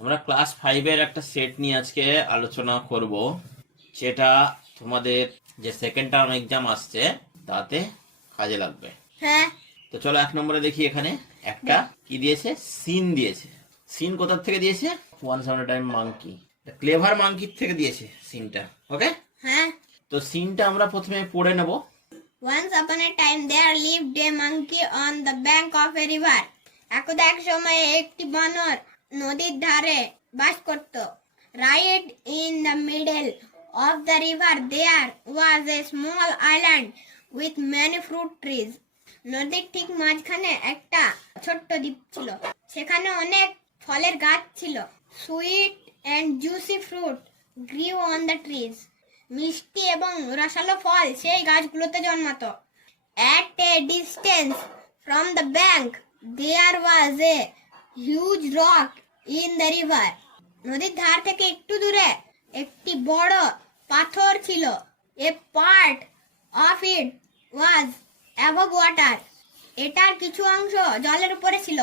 আমরা ক্লাস 5 এর একটা সেট নিয়ে আজকে আলোচনা করব, যেটা তোমাদের যে সেকেন্ড টার্ম এক্সাম আসছে তাতে কাজে লাগবে। হ্যাঁ, তো চলো 1 নম্বরে দেখি। এখানে একটা কি দিয়েছে, সিন দিয়েছে। সিন কোথা থেকে দিয়েছে? Once upon time monkey, clever মাঙ্কির থেকে দিয়েছে সিনটা। ওকে, হ্যাঁ। তো সিনটা আমরা প্রথমে পড়ে নেব। Once upon a time there lived a monkey on the bank of a river. একদা এক সময়ে একটি বানর নদীর ধারে বাস করত। Right in the middle of the river there was a small island with many fruit trees. নদীর ঠিক মাঝখানে একটা ছোট্ট দ্বীপ ছিল। সেখানে অনেক ফলের গাছ ছিল। Sweet and juicy fruit grew on the trees. মিষ্টি এবং রসালো ফল সেই গাছগুলোতে জন্মাতো। At a distance from the bank there was a huge rock in the river. নদীর ধার থেকে একটু দূরে একটি বড় পাথর ছিল। A part of it was above water. এটার কিছু অংশ জলের উপরে ছিল।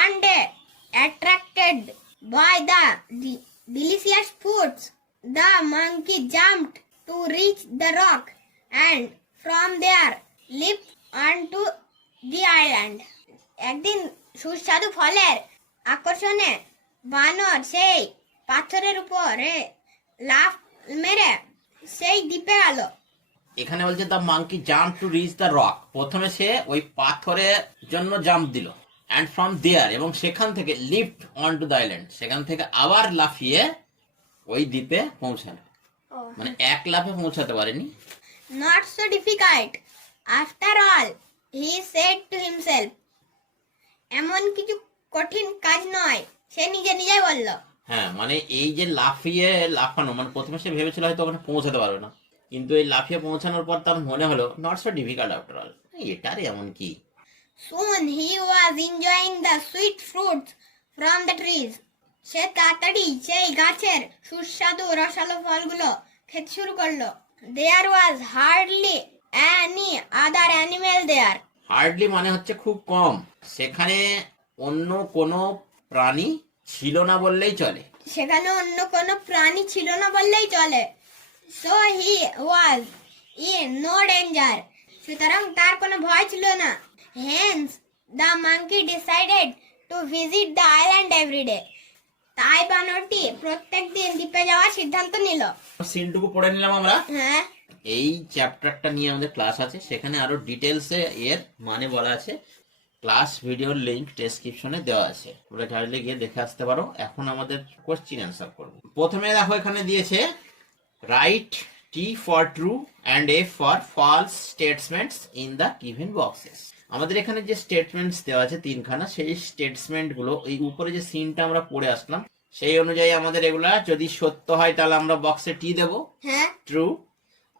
One day, attracted by the delicious foods, the monkey jumped to reach the rock and from there leaped onto the island. একদিন সুস্বাদু ফলের আকর্ষণে বানর সেই পাথরের উপরে লাফ মেরে সেই দ্বীপে গেল। এখানে বলছে the monkey jump to reach the rock. প্রথমে সে ওই পাথরের জন্য জাম্প দিল, অ্যান্ড ফ্রম দেয়ার, এবং সেখান থেকে lift on to the island, সেখান থেকে আবার লাফিয়ে ওই দ্বীপে পৌঁছালো। মানে এক লাফে পৌঁছাতে পারেনি। Not so difficult after all, he said to himself. এমন কিছু কঠিন কাজ নয়, সে নিজে নিজেই বলল। হ্যাঁ, মানে এই যে লাফানো, মানে প্রথমে সে ভেবেছিল হয়তো ওখানে পৌঁছাতে পারবে না, কিন্তু এই লাফিয়ে পৌঁছানোর পর তার মনে হলো not so difficult after all, এটার এমন কি। Soon he was enjoying the sweet fruits from the trees. সে তাড়াতাড়ি সেই গাছের সুস্বাদু রসালো ফলগুলো খেতে শুরু করলো। There was hardly any other animal there. Hardly মানে হচ্ছে খুব কম, সেখানে অন্য কোনো প্রাণী ছিল না বললেই চলে। সেখানে অন্য কোনো প্রাণী ছিল না বললেই চলে। So he was in no danger. সুতরাং তার কোনো ভয় ছিল না। Hence the monkey decided to visit the island every day. তাই বানরটি প্রত্যেকদিন দ্বীপে যাওয়ার সিদ্ধান্ত নিল। সিনটুকু পড়ে নিলাম আমরা। হ্যাঁ, এই চ্যাপ্টারটা নিয়ে আমাদের ক্লাস আছে, সেখানে আরো ডিটেলসে এর মানে বলা আছে। ক্লাস ভিডিওর লিংক ডেসক্রিপশনে দেওয়া আছে, তোমরা চাইলে গিয়ে দেখে আসতে পারো। এখন আমাদের কোশ্চিন অ্যান্সার করব। প্রথমে দেখো এখানে দিয়েছে right T for true and F for false statements in the given boxes. আমাদের এখানে যে স্টেটমেন্টস দেওয়া আছে তিনখানা, সেই স্টেটমেন্ট গুলো এই উপরে যে সিনটা আমরা পড়ে আসলাম সেই অনুযায়ী আমাদের এগুলা যদি সত্য হয় তাহলে আমরা বক্সে টি দেবো, হ্যাঁ, ট্রু।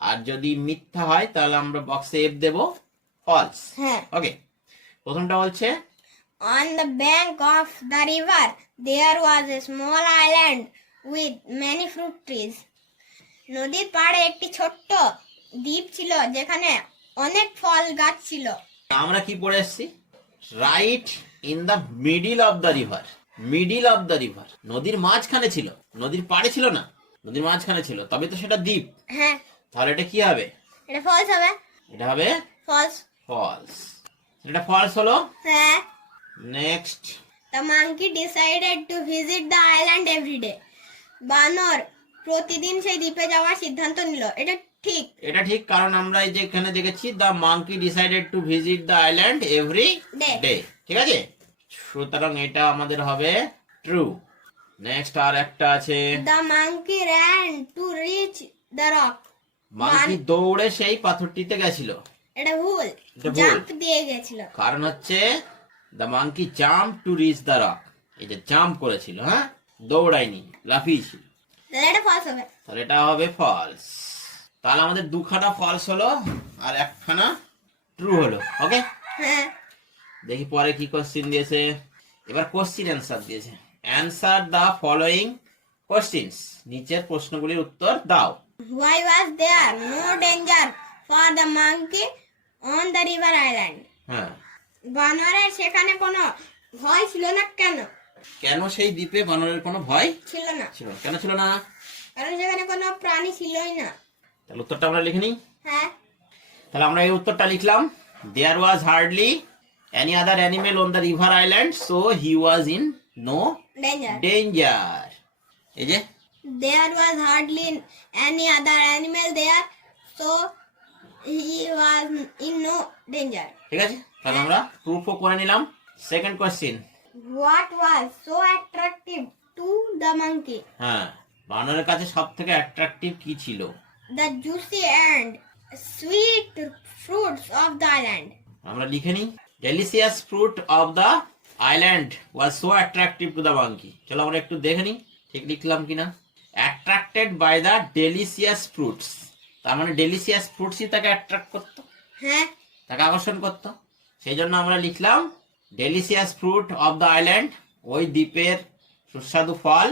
আর যদি মিথ্যা হয় তাহলে আমরা বক্সে এফ দেব, ফলস। হ্যাঁ। ওকে, প্রথমটা বলছে On the bank of the river there was a small island with many fruit trees. নদীর পাড়ে একটি ছোট্ট দ্বীপ ছিল যেখানে অনেক ফল গাছ ছিল। আমরা কি পড়ে এসেছি, right in the middle of the river. Middle of the river, নদীর মাঝখানে ছিল, নদীর পাড়ে ছিল না, নদীর মাঝখানে ছিল, তবে তো সেটা দ্বীপ। হ্যাঁ, তাহলে এটা কি হবে? এটা ফলস হবে। এটা হবে ফলস। ফলস। এটা ফলস হলো। হ্যাঁ। Next, The monkey decided to visit the island every day. বানর প্রতিদিন সেই দ্বীপে যাওয়ার সিদ্ধান্ত নিল। এটা ঠিক। এটা ঠিক, কারণ আমরা এই যে এখানে দেখেছি the monkey decided to visit the island every day. ঠিক আছে, সুতরাং এটা আমাদের হবে ট্রু। নেক্সট আর একটা আছে, The monkey ran to reach the rock. Monkey দৌড়ে সেই পাথরটিতে গেছিল। এটা ভুল, এটা ভুল। জাম্প দিয়ে গেছিল। কারণ হচ্ছে the monkey jump to reach the rock, এই যে জাম্প করেছিল, হ্যাঁ, দৌড়ায়নি, লাফিয়েছিল। তাহলে এটা ফলস হবে। তাহলে এটা হবে ফলস। তাহলে আমাদের দুখানা ফলস হলো আর একখানা ট্রু হলো। ওকে, হ্যাঁ। দেখি পরে কি কোশ্চিন দিয়েছে। এবার কোশ্চিন অ্যান্সার দিয়েছে। অ্যান্সার দ্য ফলোইং কোশ্চিনস, নিচের প্রশ্নগুলির উত্তর দাও। Why was there no danger for the monkey on the river island? হ্যাঁ, বানরের সেখানে কোনো ভয় ছিল না কেন? কেন সেই দ্বীপে বানরের কোনো ভয় ছিল না, ছিল না? কেন ছিল না? কারণ সেখানে কোনো প্রাণী ছিলই না। তাহলে উত্তরটা আমরা লিখে নিই। হ্যাঁ, তাহলে আমরা এই উত্তরটা লিখলাম, there was hardly any other animal on the river island, so he was in no danger. Danger. এই যে There was hardly any other animal there, so he was in no danger. ঠিক আছে, তাহলে আমরা প্রুফও করে নিলাম। Second question. What was so attractive to the monkey? হ্যাঁ, বানরের কাছে সব থেকে অ্যাট্রাকটিভ কি ছিল? The juicy and sweet fruits of the island. আমরা লিখে নিই, delicious fruit of the island was so attractive to the monkey. চলো আমরা একটু দেখে নিই ঠিক লিখলাম কিনা। Attracted by the delicious fruits, তার মানে ডেলিসিয়াস ফ্রুটসই তাকে অ্যাট্রাক্ট করতো, হ্যাঁ, তাকে আকর্ষণ করতো। সেই জন্য আমরা লিখলাম delicious fruit of the island, ওই দ্বীপের সুস্বাদু ফল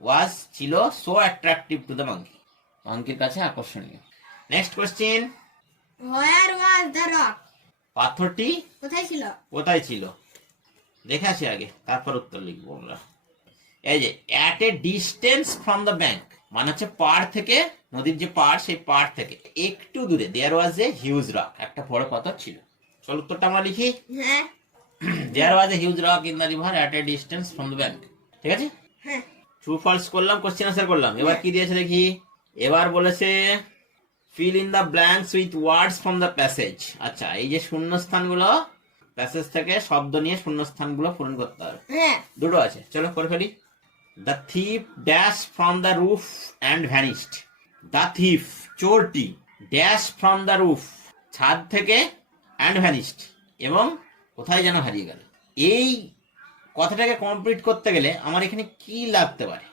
ওয়াজ ছিল so attractive to the monkey, মাঙ্কির কাছে আকর্ষণীয়। Next question. where was the rock? পাথরটি কোথায় ছিল? কোথায় ছিল দেখে আসি আগে, তারপর উত্তর লিখবো আমরা। এই যে at a distance from the bank, মানে হচ্ছে পাড় থেকে, নদীর যে পাড় সেই পাড় থেকে একটু দূরে, দেয়ার ওয়াজ এ হিউজ রক, একটা বড় পাথর ছিল। চল উত্তরটা আমরা লিখি, হ্যাঁ, there was a huge rock in the river at a distance from the bank. ঠিক আছে, হ্যাঁ, ট্রু ফলস করলাম, কোশ্চেন আনসার করলাম। এবার কি দিয়েছে দেখি, এবার বলেছে fill in the blanks with words from the passage. আচ্ছা, এই যে শূন্যস্থানগুলো, প্যাসেজ থেকে শব্দ নিয়ে শূন্যস্থানগুলো পূরণ করতে হবে। হ্যাঁ, দুটো আছে, চলো করে ফেলি। The thief dash from the roof and vanished. The thief, চোরটি, ড্যাশ ফ্রম দ্য রুফ, ছাদ থেকে, অ্যান্ড ভ্যানিশড, এবং কোথায় যেন হারিয়ে গেল। এই কথাটাকে কমপ্লিট করতে গেলে আমার এখানে কি লাগতে পারে?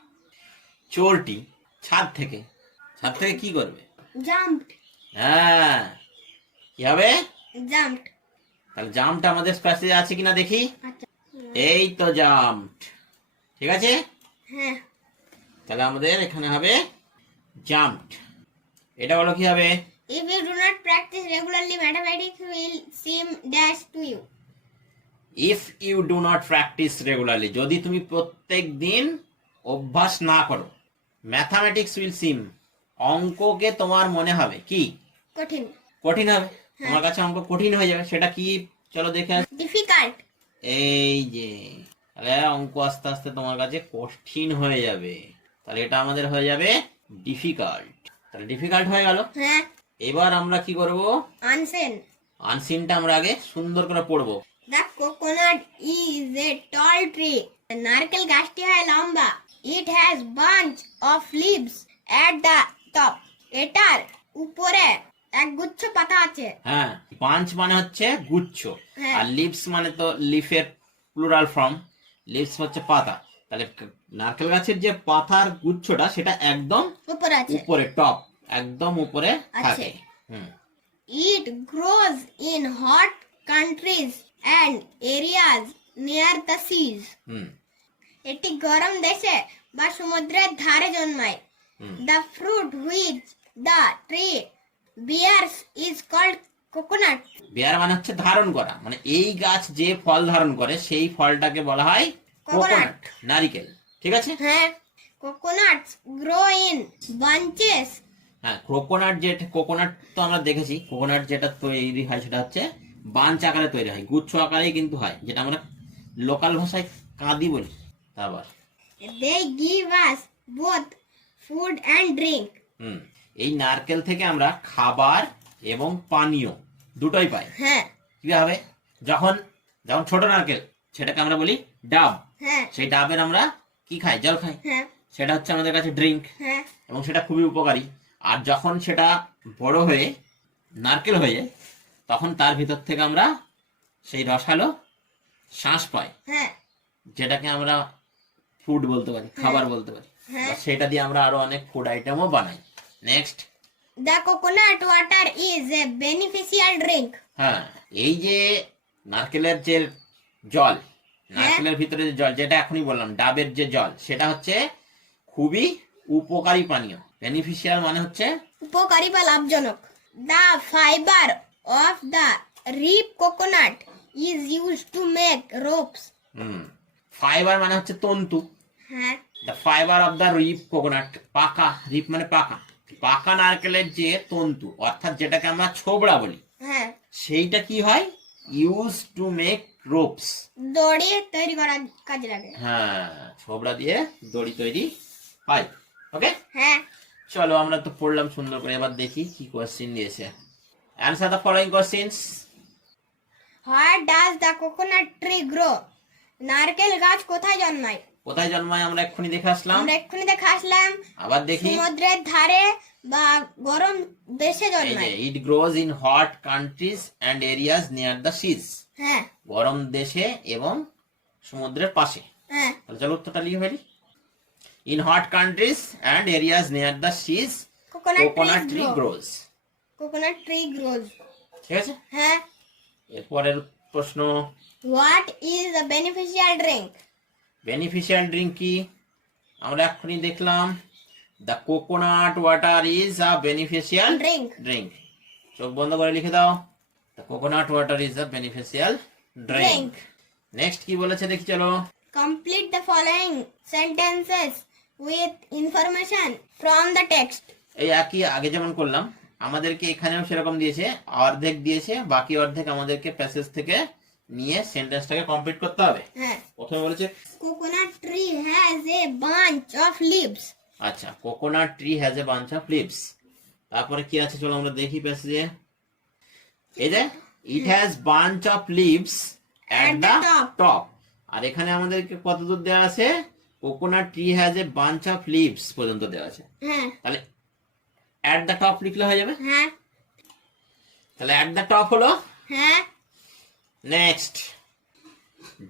চোরটি ছাদ থেকে, ছাদ থেকে কি করবে? jumped, হ্যাঁ, কি হবে? jumped. তাহলে জাম্পটা আমাদের প্যাসেজে আছে কিনা দেখি। আচ্ছা, এই তো জাম্পড, ঠিক আছে। হ্যাঁ, তাহলে আমাদের এখানে হবে জাম্পড। এটা বলো কি হবে? if you do not practice regularly, mathematics will seem dash to you. If you do not practice regularly, যদি তুমি প্রত্যেক দিন অভ্যাস না করো, ম্যাথামেটিক্স উইল সিম, অঙ্ককে তোমার মনে হবে কি? কঠিন, কঠিন হবে, তোমার কাছে অঙ্ক কঠিন হয়ে যাবে। সেটা কি? চলো দেখে আসি। difficult. এই যে, তাহলে অঙ্ক আস্তে আস্তে তোমার কাছে কঠিন হয়ে যাবে, তাহলে এটা আমাদের হয়ে যাবে ডিফিকাল্ট। তাহলে ডিফিকাল্ট হয়ে গেল। হ্যাঁ, এবার আমরা কি করব? unseen. আনসিনটা আমরা আগে সুন্দর করে পড়বো। The coconut is a tall tree. The নারকেল গাছটি হয় লম্বা. It has bunch of leaves at the top. এটার উপরে একগুচ্ছ পাতা আছে। হ্যাঁ, বাঞ্চ মানে হচ্ছে গুচ্ছ, হ্যাঁ। আর লিভস মানে তো লিফের প্লুরাল ফর্ম, লিভস হচ্ছে পাতা। তাহলে নারকেল গাছের যে পাতার গুচ্ছটা সেটা একদম উপরে আছে। উপরে, টপ, একদম উপরে আছে। থাকে। হুম, It grows in hot countries and areas near the seas. হুম, এটি গরম দেশে বা সমুদ্রের ধারে জন্মায়। হুম। The fruit which the tree bears is called coconut. Bear মানে হচ্ছে ধারণ করা, মানে এই গাছ যে ফল ধারণ করে সেই ফলটাকে বলা হয় কোকোনাট, নারিকেল। ঠিক আছে। হ্যাঁ, coconuts grow in bunches. হ্যাঁ, কোকোনাট, কোকোনাট তো আমরা দেখেছি, কোকোনাট যেটা তৈরি হয় সেটা হচ্ছে বাঞ্চ আকারে তৈরি হয়, গুচ্ছ আকারেই কিন্তু হয়, যেটা আমরা লোকাল ভাষায় কাঁদি বলি। তারপর They give us both food and drink. এই নারকেল থেকে আমরা খাবার এবং পানীয় দুটোই পাই। হ্যাঁ, কিভাবে? যখন যখন ছোট নারকেল, সেটাকে আমরা বলি ডাব, হ্যাঁ, সেই ডাবের আমরা কি খাই? জল খাই, হ্যাঁ, সেটা হচ্ছে আমাদের কাছে ড্রিঙ্ক, হ্যাঁ, এবং সেটা খুবই উপকারী। আর যখন সেটা বড় হয়ে নারকেল হয়ে যায়, তখন তার ভিতর থেকে আমরা সেই রসালো শ্বাস পাই, হ্যাঁ, যেটাকে আমরা ফুড বলতে পারি, খাবার বলতে পারি। হ্যাঁ। বা সেটা দিয়ে আমরা আরো অনেক ফুড আইটেমও বানাই। Next. The coconut water is a beneficial drink. হ্যাঁ, এই যে নারকেলের যে জল, নারকেলের ভিতরে যে জল, যেটা এখনই বললাম ডাবের যে জল, সেটা হচ্ছে খুবই উপকারী পানীয়। বেনিফিশিয়াল মানে হচ্ছে উপকারী বা লাভজনক। The fiber of the rib coconut is used to make ropes. Fibre মানে হচ্ছে তন্তু। হ্যাঁ the fibre of the ripe coconut, পাকা, রিপ মানে পাকা, পাকা নারকেলের যে তন্তু অর্থাৎ যেটাকে আমরা ছোবড়া বলি, হ্যাঁ সেইটা কি হয়, ইউজ টু মেক রোপস। দড়ি তৈরি করার কাজে লাগে। হ্যাঁ, ছোবড়া দিয়ে দড়ি তৈরি হয়। ওকে, হ্যাঁ চলো আমরা তো পড়লাম সুন্দর করে, এবার দেখি কি কোশ্চেন দিয়েছে। Answer the following questions. Where does the coconut tree grow? নারকেল গাছ কোথায় জন্মায়? কোথায় জন্মায় আমরা এক্ষুনি দেখে আসলাম, আমরা এক্ষুনি দেখে আসলাম আবার দেখি। সমুদ্রের ধারে বা গরম দেশে এই যে জন্মায়। It grows in hot countries and areas near the seas, হ্যাঁ গরম দেশে এবং সমুদ্রের পাশে। হ্যাঁ তাহলে চলো উত্তরটা লিখে ফেলি। In hot countries and areas near the seas coconut tree grows. Coconut tree grows. ঠিক আছে, হ্যাঁ। এরপরের প্রশ্ন, what is the beneficial drink? Beneficial drink কি? আমরা এক্ষুনি দেখলাম the coconut water is a beneficial drink. Drink. চোখ বন্ধ করে লিখে দাও, the coconut water is a beneficial drink. Next কি বলেছে দেখি চলো। Complete the following sentences with information from the text. এই একই আগে যেমন করলাম, আমাদেরকে এখানেও সেরকম দিয়েছে, অর্ধেক দিয়েছে, বাকি অর্ধেক আমাদেরকে প্যাসেজ থেকে নিয়ে সেন্টেন্সটাকে কমপ্লিট করতে হবে। হ্যাঁ। প্রথমে বলেছে coconut tree has a bunch of leaves. আচ্ছা, coconut tree has a bunch of leaves. তারপরে কি আছে চলো আমরা দেখি প্যাসেজে। এই যে it has bunch of leaves at the top, আর এখানে আমাদেরকে কত দূর দেওয়া আছে, coconut tree has a bunch of leaves পর্যন্ত দেওয়া আছে। হ্যাঁ তাহলে এট দ্য টপ লিখলে হয়ে যাবে। হ্যাঁ তাহলে এট দ্য টপ হলো। হ্যাঁ। Next,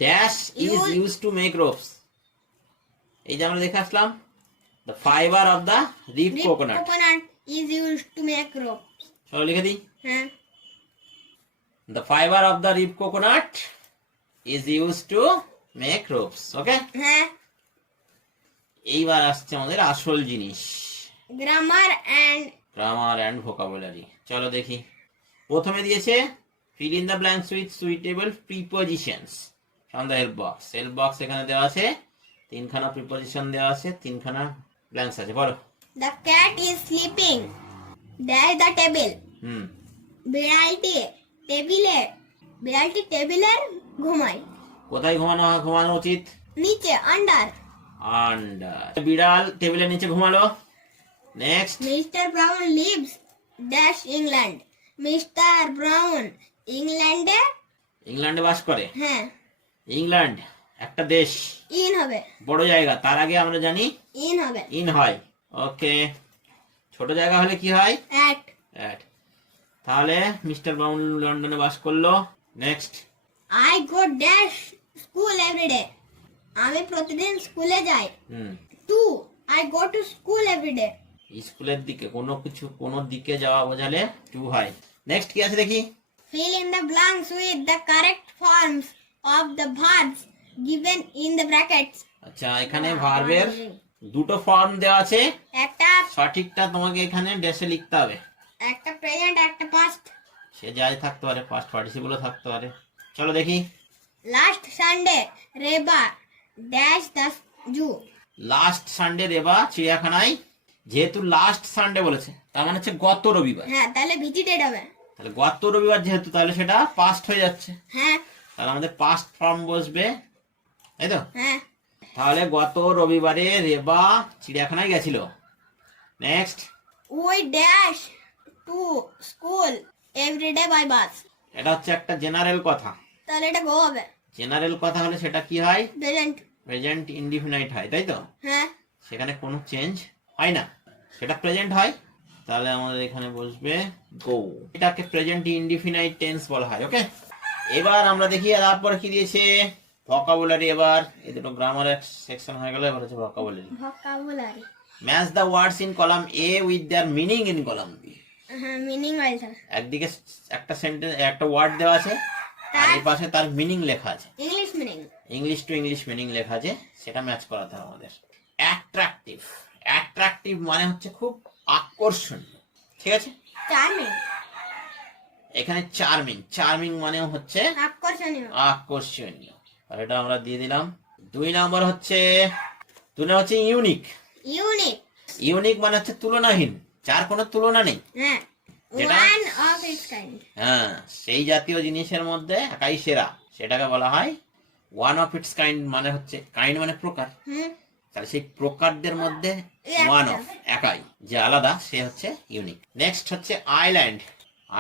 dash is use to make ropes. এই যে আমরা দেখে আসলাম the fibre of the ripe coconut. Coconut is used to make rope. চলো লিখে দিই, হ্যাঁ। The fibre of the ripe coconut is use to make ropes. Okay, হ্যাঁ। এইবার আসছে আমাদের আসল জিনিস, গ্রামার অ্যান্ড ভোকাবুলারি। চলো দেখি, প্রথমে দিয়েছে feel in the blanks with suitable prepositions from the help box. Help box এখানে দেওয়া আছে, তিনখানা প্রিপজিশন দেওয়া আছে, তিনখানা ব্ল্যাঙ্কস আছে। বলো। The cat is sleeping dash the table. বিড়ালটি টেবিলের ঘুমায়। কোথায় ঘুমানো উচিত? নিচে, আন্ডার। বিড়াল টেবিলের নিচে ঘুমালো। Next, mister Brown lives dash England. Mister Brown ইংল্যান্ডে বাস করে। হ্যাঁ। ইংল্যান্ড একটা দেশ, ইন হবে। বড় জায়গা, তার আগে আমরা জানি ইন হবে। ইন হয়। ওকে, ছোট জায়গা হলে কি হয়? অ্যাট। তাহলে মিস্টার ব্রাউন লন্ডনে বাস করলো। Next, I go dash school everyday. আমি প্রতিদিন স্কুলে যাই। To, I go to school everyday. স্কুলের দিকে কোনো দিকে যাওয়া বোঝালে টু হয়। নেক্সট কি আছে দেখি। Fill in the blanks with the correct forms of the verbs given in the brackets. আচ্ছা, এখানে ভার্বের দুটো ফর্ম দেওয়া আছে, একটা সঠিকটা তোমাকে এখানে ড্যাশে লিখতে হবে। একটা প্রেজেন্ট, একটা পাস্ট। সে যাই থাকতে পারে, পাস্ট পার্টিসিপলও থাকতে পারে। চলো দেখি। Last Sunday Reba dash the zoo. Last Sunday Reba চিড়িয়াখানায়। যেহেতু লাস্ট সানডে বলেছে, তার মানে হচ্ছে গত রবিবার। হ্যাঁ, তাহলে ভিজিটেড হবে। তাহলে গত রবিবার যেহেতু, তাহলে সেটা পাস্ট হয়ে যাচ্ছে। হ্যাঁ। তাহলে আমাদের পাস্ট ফর্ম বসবে, তাই তো? হ্যাঁ। তাহলে গত রবিবারে রেবা চিড়িয়াখানায় গেছিল। Next, we dash to school everyday by bus. এটা হচ্ছে একটা জেনারেল কথা। তাহলে এটা গো হবে। জেনারেল কথা হলে সেটা কি হয়? প্রেজেন্ট। প্রেজেন্ট ইনডিফিনাইট হয়, তাই তো? হ্যাঁ। সেখানে কোনো চেঞ্জ হয় না, সেটা প্রেজেন্ট হয়। তাহলে আমাদের এখানে বসবে গো। এটাকে প্রেজেন্ট ইনডিফিনাইট টেন্স বলা হয়। ওকে, এবার আমরা দেখি তারপরে কি দিয়েছে, ভোকাবুলারি। এবার এই দুটো গ্রামারের সেকশন হয়ে গেল, এবার হচ্ছে vocabulary. Vocabulary. Match the words in column A with their meaning in column B. হ্যাঁ, মিনিং আছে। একদিকে একটা সেন্টেন্স, একটা ওয়ার্ড দেওয়া আছে, আর এই পাশে তার মিনিং লেখা আছে, English meaning, English to English meaning লেখা আছে, সেটা ম্যাচ করাতে হবে আমাদের। অ্যাট্রাকটিভ, অ্যাট্রাকটিভ মানে হচ্ছে খুব আকর্ষণীয়, ঠিক আছে? চার্মিং, এখানে চার্মিং, চার্মিং মানে হচ্ছে আকর্ষণীয়, আকর্ষণীয়। আর এটা আমরা দিয়ে দিলাম 2 নম্বর হচ্ছে ইউনিক। ইউনিক। ইউনিক মানে হচ্ছে তুলনাহীন, যার কোনো তুলনা নেই। হ্যাঁ, যেটা ওয়ান অফ ইটস কাইন্ড। হ্যাঁ, সেই জাতীয় জিনিসের মধ্যে একাই সেরা, সেটাকে বলা হয় ওয়ান অফ ইটস কাইন্ড। মানে হচ্ছে কাইন্ড মানে প্রকার, হুম, তাহলে সেই প্রকারদের মধ্যে একটা। ওয়ান অফ, একাই, যে আলাদা, সে হচ্ছে ইউনিক। নেক্সট হচ্ছে island.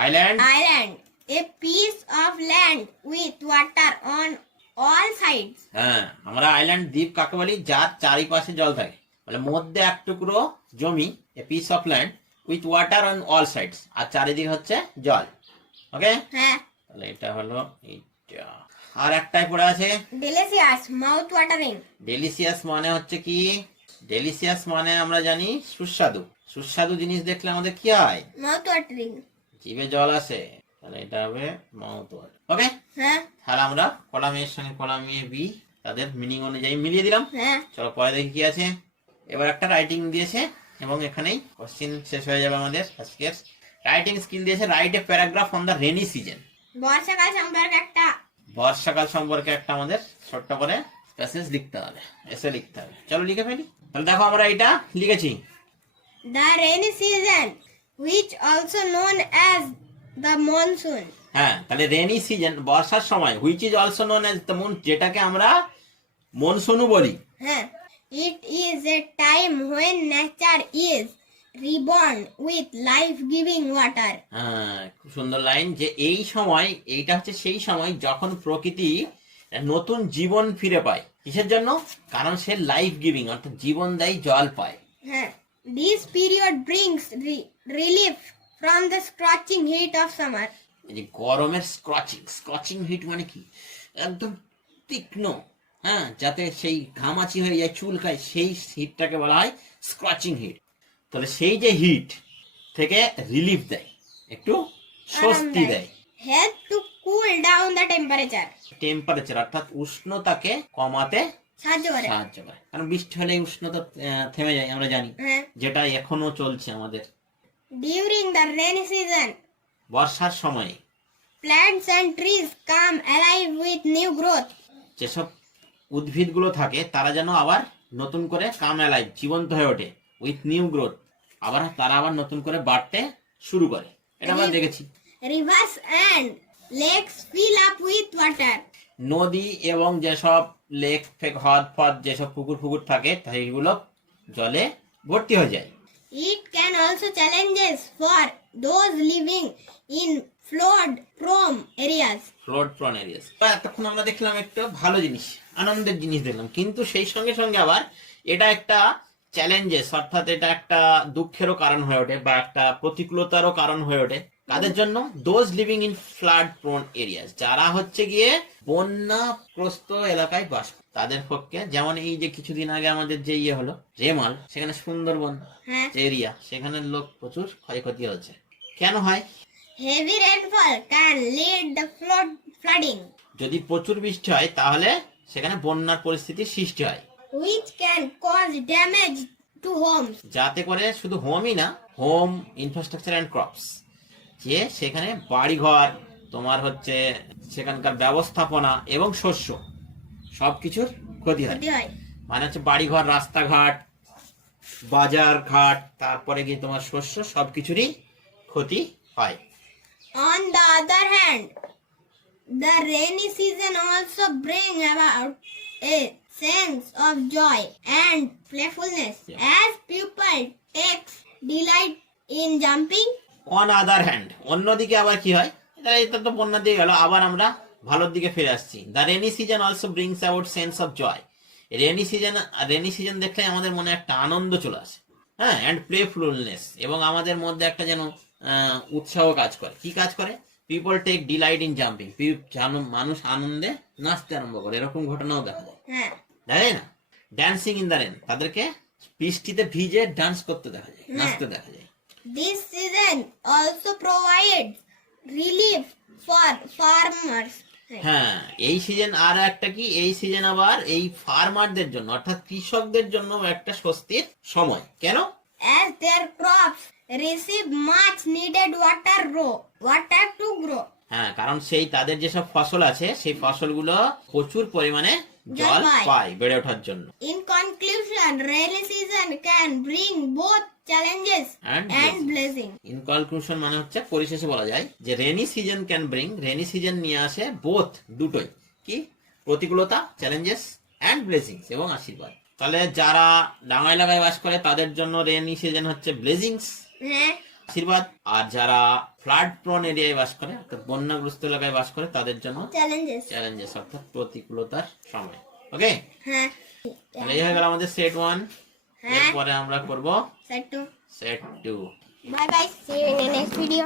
Island island, A piece of land with water on all sides. হ্যাঁ, আমরা আইল্যান্ড দ্বীপ কাকে বলি? যার চারিপাশে জল থাকে, মানে মধ্যে এক টুকরো জমি, a piece of land with water on all sides, আর চারিদিকে হচ্ছে জল। ওকে, হ্যাঁ, তাহলে এটা হলো এইটা। আর একটাই পড়ে আছে ডেলিশিয়াস, মাউথ ওয়াটারিং। ডেলিসিয়াস। মানে হচ্ছে কি? ডেলিসিয়াস মানে আমরা জানি সুস্বাদু। সুস্বাদু জিনিস দেখলে আমাদের কি হয়? Mouth watering. জিভে জল আসে, তাহলে এটা হবে মাউথ ওয়াটার। ওকে, হ্যাঁ, তাহলে আমরা কলাম এর সঙ্গে কলাম এ বি তাদের মিনিং অনুযায়ী মিলিয়ে দিলাম। হ্যাঁ, চলো পরে দেখি কি আছে। এবার একটা রাইটিং দিয়েছে, এবং এখানেই কোশ্চেন শেষ হয়ে যাবে আমাদের আজকের। রাইটিং স্কিল দিয়েছে, write a paragraph on the rainy season. বর্ষাকাল সম্পর্কে একটা। বর্ষাকাল সম্পর্কে একটা আমাদের ছোট্ট করে প্যাসেজ লিখতে হবে, এসে লিখতে হবে। চলো লিখে ফেলি। তাহলে দেখো আমরা এটা লিখেছি। The rainy season, which also known as the monsoon. হ্যাঁ, তাহলে রেনি সিজন বর্ষার সময়, which is also known as the moon, যেটাকে আমরা মনসুনও বলি। হ্যাঁ, it is a time when nature is reborn with life-giving water. হ্যাঁ, খুব সুন্দর লাইন, যে এই সময়, এইটা হচ্ছে সেই সময় যখন প্রকৃতি নতুন জীবন ফিরে পায়। কিসের জন্য? কারণ সে লাইফ গিভিং, অর্থাৎ জীবনদায়ী জল পায়। হ্যাঁ, this period brings relief from the scorching heat of summer. এই যে গরমের স্কচিং হিট মানে কি? একদম তীক্ষ্ণ, হ্যাঁ, যাতে সেই ঘামাচি হয়ে যায়, চুলকায়, সেই হিটটাকে বলা হয় স্কচিং হিট। তাহলে সেই যে হিট থেকে রিলিফ দেয়, একটু স্বস্তি দেয়। Help to cool down the temperature. Temperature অর্থাৎ উষ্ণতাকে কমাতে সাহায্য করে। সাহায্য করে। কারণ বৃষ্টি হলে উষ্ণতা থেমে যায়, আমরা জানি, হ্যাঁ, যেটা এখনো চলছে আমাদের। during the rainy season, বর্ষার সময় plants and trees come alive with new growth. যেসব উদ্ভিদগুলো থাকে তারা যেন আবার নতুন করে কাম অ্যালাইভ, জীবন্ত হয়ে ওঠে, উইথ নিউ গ্রোথ, তারা আবার নতুন করে বাড়তে শুরু করে। এটা আমরা দেখেছি। Rivers and lakes fill up with water. নদী এবং যেসব লেক ফেক, হ্রদ ফদ, যেসব পুকুর ফুকুর থাকে, সেইগুলো জলে ভর্তি হয়ে যায়। It can also challenges for those living in flood-prone areas. Flood prawn areas. এতক্ষণ আমরা দেখলাম একটা ভালো জিনিস, আনন্দের জিনিস দেখলাম, কিন্তু সেই সঙ্গে সঙ্গে আবার এটা একটা চ্যালেঞ্জেস, অর্থাৎ এটা একটা দুঃখেরও কারণ হয়ে ওঠে, বা একটা প্রতিকূলতারও কারণ হয়ে ওঠে। কাদের জন্য? Those living in flood prone areas, যারা হচ্ছে গিয়ে বন্যাগ্রস্ত এলাকায় বাস করে, তাদের পক্ষে। যেমন এই যে কিছুদিন আগে আমাদের যে ইয়ে হলো রেমাল, সেখানে সুন্দরবন হ্যাঁ, এরিয়া, সেখানের লোক প্রচুর ক্ষয়ক্ষতি হচ্ছে। কেন হয়? heavy rainfall can lead the flooding, যদি প্রচুর বৃষ্টি হয় তাহলে সেখানে বন্যার পরিস্থিতির সৃষ্টি হয়, which can cause damage to homes. যাতে করে শুধু হোমই না, হোম, ইনফ্রাস্ট্রাকচার অ্যান্ড ক্রপস, যে সেখানে বাড়িঘর, তোমার হচ্ছে সেখানকার ব্যবস্থাপনা এবং শস্য, সবকিছুর ক্ষতি হয়। ক্ষতি হয়। মানে হচ্ছে বাড়িঘর, রাস্তাঘাট, বাজার ঘাট, তারপরে গিয়ে তোমার শস্য, সবকিছুরই ক্ষতি হয়। On the other hand, the rainy season also bring about a sense of joy and playfulness, as people take delight in jumping. On other hand, অন্যদিকে আবার কি হয়? এটা তো বন্যার দিকে গেল, আবার আমরা ভালোর দিকে ফিরে আসছি। The rainy season also brings about sense of joy. Rainy season দেখলে আমাদের মনে একটা আনন্দ চলে আসে, হ্যাঁ, অ্যান্ড প্লেফুলনেস, এবং আমাদের মধ্যে একটা যেন উৎসাহ কাজ করে। কি কাজ করে? People take delight in jumping, মানুষ আনন্দে নাচতে আরম্ভ করে, এরকম ঘটনাও দেখা যায়, হ্যাঁ, তাই না? ড্যান্সিং ইন দ্য রেন, তাদেরকে বৃষ্টিতে ভিজে ডান্স করতে দেখা যায়, নাচতে দেখা যায়। this season also provides relief for farmers. হ্যাঁ, এই সিজন আর একটা কি, এই সিজন আবার এই ফার্মারদের জন্য, অর্থাৎ কৃষকদের জন্য একটা স্বস্তির সময়। কেন? As their crops receive much needed water to grow. হ্যাঁ, কারণ সেই তাদের যেসব ফসল আছে সেই ফসলগুলো প্রচুর পরিমাণে জল পায়। পায় বেড়ে ওঠার জন্য। In conclusion, rainy season can bring both challenges And and blessings. In conclusion মানে হচ্ছে পরিশেষে বলা যায় যে rainy season can bring, rainy season নিয়ে আসে বোথ, দুটোই, কি প্রতিকূলতা চ্যালেঞ্জেস অ্যান্ড ব্লেসিংস এবং আশীর্বাদ। তাহলে যারা ডাঙা এলাকায় বাস করে তাদের জন্য রেনি সিজন হচ্ছে ব্লেসিংস, হ্যাঁ, আশীর্বাদ, আর যারা ফ্লাড প্রন এরিয়ায় বাস করে অর্থাৎ বন্যাগ্রস্ত এলাকায় বাস করে তাদের জন্য challenges. চ্যালেঞ্জেস অর্থাৎ প্রতিকূলতার সময়। ওকে, হ্যাঁ, তাহলে এই হয়ে গেল আমাদের সেট 1। হ্যাঁ, এরপরে আমরা করব set 2. Set 2। Bye bye. See you in the next video.